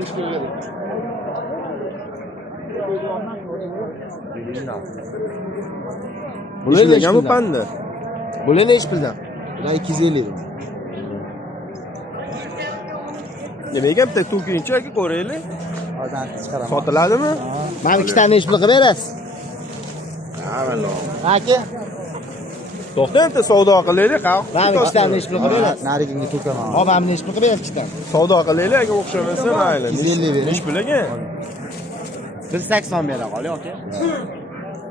Hiç görmedim. Ishlagan bu panda. Bular ne ish puldan? Bular 250 ming. Nimaga bitta to'kinchi aka ko'raylik. Hozir chiqaraman. Sotiladimi? Mana ikkitani ish pul qilib berasiz. Ha, mana. Aka, To'xta endi savdo qilaylik. mana ikkitani ish pul qilib berasiz. Nariginga to'kaman. Hop, mana ish pul qilib berasiz ikkitani. Savdo qilaylik aka o'xshamasa mayli. 250 bering. Ish bilagan. 180 bera qoling, aka.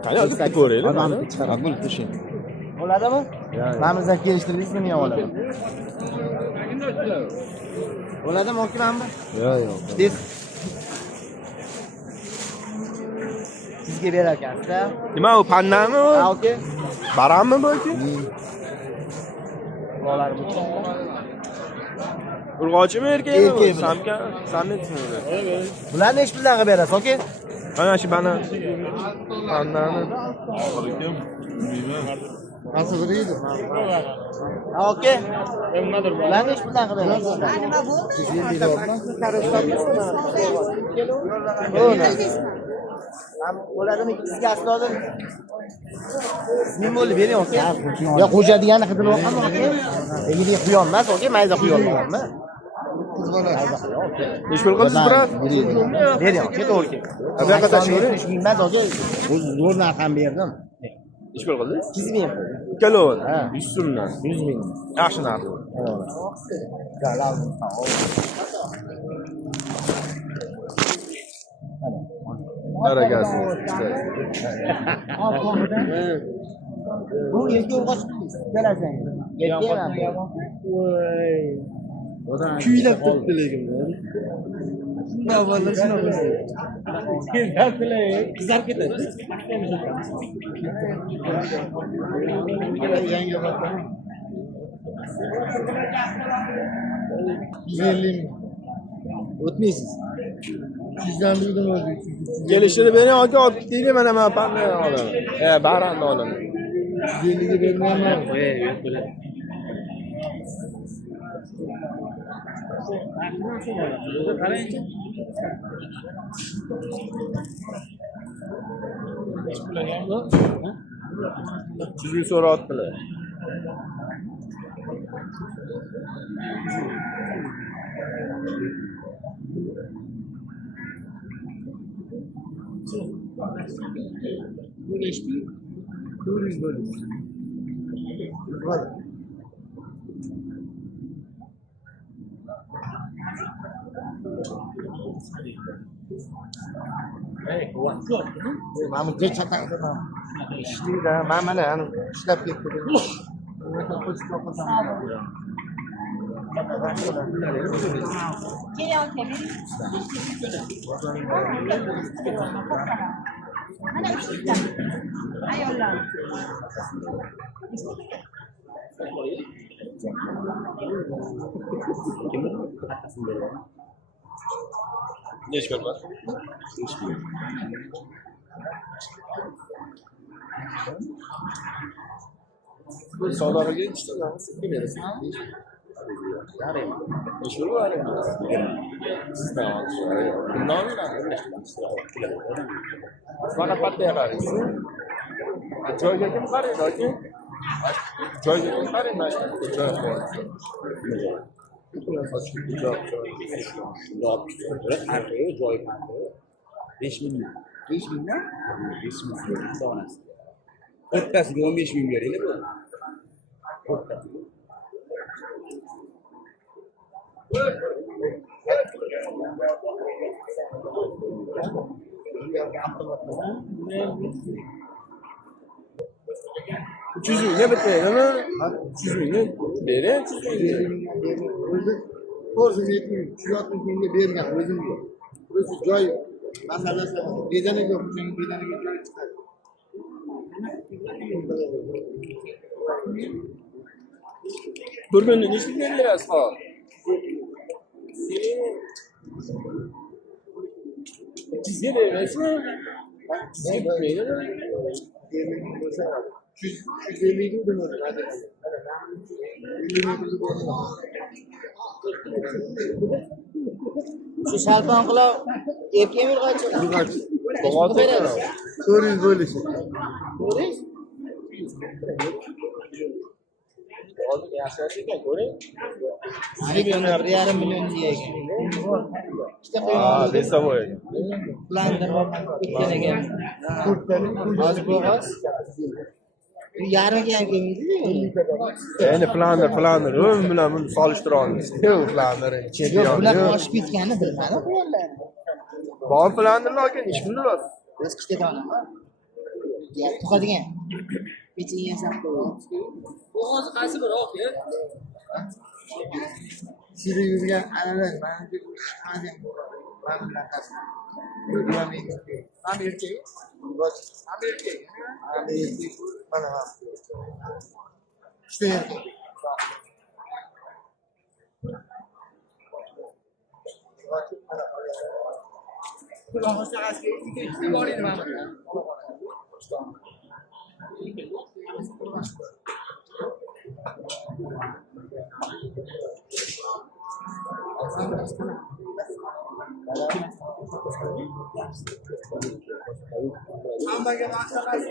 Qani bitta ko'raylik. Mana chiqaraman. Bo'lib tushing. Bo'ladimi? Mana bizga kelishtirdingiz, men ham olaman. Bo'ladimi, okamanmi? Yo'q. Tez. Sizga berar ekansiz-a? Nima u pandami? Ha, aka. Baranmi bu aka? Bolalar bu. Urg'ochimi erkakmi? Erkak bu. Samka, samitsmi? Bularni ish puldan qilib berasiz, aka? Mana shu pandani. Nasıl buraydı? Ha, okey. Ben de hiç buradan kadar. Ulardan ikisi gelsin oğlum. Sizin böyle beni okey. Ya koca diyene kadar olmaz mı okey? Gidip kuyonmaz okey. Mayza kuyonmaz mı? Ish pul qilsiz biroz? Bering okey, doğru ki. Qanaqa qatashing? Ish bilmez okey. Zo'r narxam berdim. Ish pul qildingiz? 200 ming. Ikkalovi. Ha. 100 so'mdan. 100 ming. Yaxshi narx. Barakasi. Bu ilk yol kaçtınız? Geleceksin. Gelemem. Kuylab turibdi lekin. Ne varlar şuna basıyor. Qizarib ketadi. Yangi bakalım. 150 mi? O'tmaysiz. 200'dan birden oldu. Kelishtirib bering aka, olib ketaylik, mana men pandani olaman. Baranni olaman. 150 ga bermayman. Sizni so'rayaptilar. Bu neşti? Kıvrız böyle. Var. Mama geç çatak edemem. İşliği de mama ne hanım? İşlep getirdim. Ne iş var? Savdoga işte nasıl bilirsin? Meşhur var ya. Siz ne yapıyorsunuz? Bundan mı? Bana patte yapar. Joyga kim qaraydi yoki? Joyga kim qaraydi? Joy. 5 ming. 5 ming mi? 5 ming sonrasi. O'rtasiga 15 ming beraylik bu. O'rtasiga. Uch yuz mingga bitmaydimi? 300 mingni bering, 300 mingga. O'zi yetmay, 360 mingga bergan o'zim yo'q. O'zi joy masalasi bedana yo'q, chunki bedanaga joy chiqadi. Bir kunda nechta berasiz hozir? 200 ga berasizmi? 200 ga bitmaydimi? 350 ga o'rnadim hadi. Şu shalpon qilib erkakmi urg'ochi? Urg'ochi. Bog'otda ekan. 400 bo'lishi. Ko'ring. Hozir yaxshi ekan, ko'ring. Sizga 1,5 million degan. Ikkita qo'yib Besovoy. Flander ikkan ekan. Hozir bo'g'oz. Yarim ham kelmaydi. Endi Flander. O'm bilan buni solishtira olmaysiz. Yo'q, Flander Yo'q, chempion. bular oshib ketganini bilmadim ular. Bor Flanderlar ekan, ish biladi. Biz ikkita dona bor. Ya, tuqadigan. Pechenye yasab qo'yib. Bo'g'oz qaysi biri aka? Siri yurgan ananas, mana shu qanday mana bunaqasi. Ham erkak. Ham erkak. Mana ha. Ikkita erkak. Bor edi mana bu. Hammaga maqsadasi